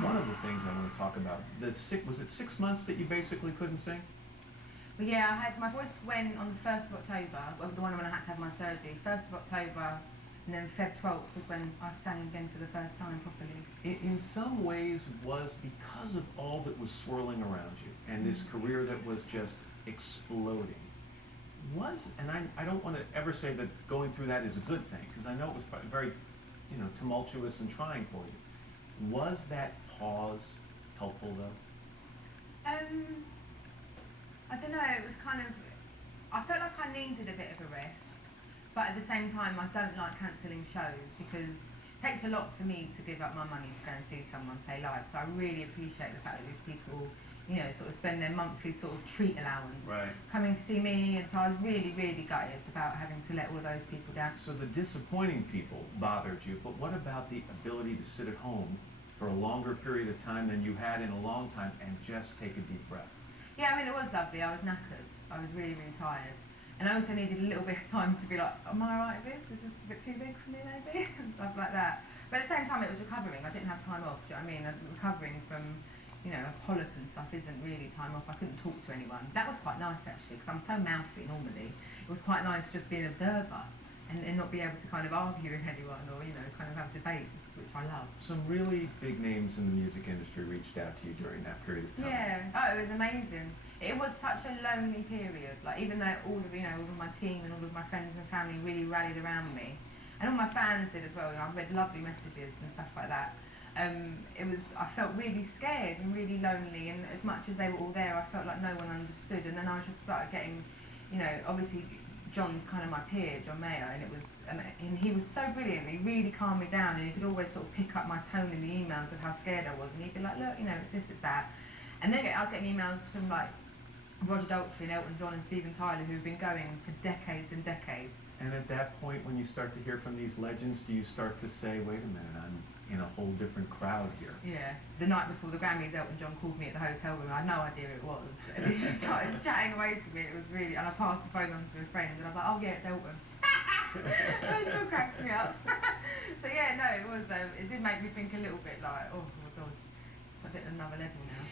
One of the things I want to talk about, was it 6 months that you basically couldn't sing? But yeah, my voice went on the 1st of October, well, the one when I had to have my surgery, 1st of October, and then Feb 12th was when I sang again for the first time properly. In some ways was because of all that was swirling around you and this career that was just exploding. And I don't want to ever say that going through that is a good thing, because I know it was very, tumultuous and trying for you. Was that pause helpful though? Um, I don't know, it was kind of, I felt like I needed a bit of a rest, but at the same time I don't like cancelling shows because it takes a lot for me to give up my money to go and see someone play live, so I really appreciate the fact that these people, sort of spend their monthly sort of treat allowance coming to see me, and so I was really, really gutted about having to let all those people down. So the disappointing people bothered you, but what about the ability to sit at home for a longer period of time than you had in a long time and just take a deep breath? Yeah, I mean, it was lovely. I was knackered. I was really, really tired. And I also needed a little bit of time to be like, am I alright with this? Is this a bit too big for me, maybe? And stuff like that. But at the same time, it was recovering. I didn't have time off, do you know what I mean? Recovering from, a polyp and stuff isn't really time off. I couldn't talk to anyone. That was quite nice, actually, because I'm so mouthy normally. It was quite nice just being an observer and not be able to kind of argue with anyone or, kind of have debates, which I love. Some really big names in the music industry reached out to you during that period of time. Yeah, oh, it was amazing. It was such a lonely period. Like, even though all of my team and all of my friends and family really rallied around me, and all my fans did as well. I read lovely messages and stuff like that. I felt really scared and really lonely, and as much as they were all there, I felt like no one understood. And then I just started getting, obviously John's kind of my peer, John Mayer, and he was so brilliant. He really calmed me down, and he could always sort of pick up my tone in the emails of how scared I was, and he'd be like, look, it's this, it's that. And then I was getting emails from like Roger Daltrey and Elton John and Steven Tyler, who've been going for decades and decades. And at that point, when you start to hear from these legends, do you start to say, wait a minute, I'm in a whole different crowd here? Yeah. The night before the Grammys, Elton John called me at the hotel room. I had no idea who it was. And he just started chatting away to me. It was really, and I passed the phone on to a friend, and I was like, oh yeah, it's Elton. It still cracks me up. So yeah, no, it did make me think a little bit like, oh my God, it's a bit another level now.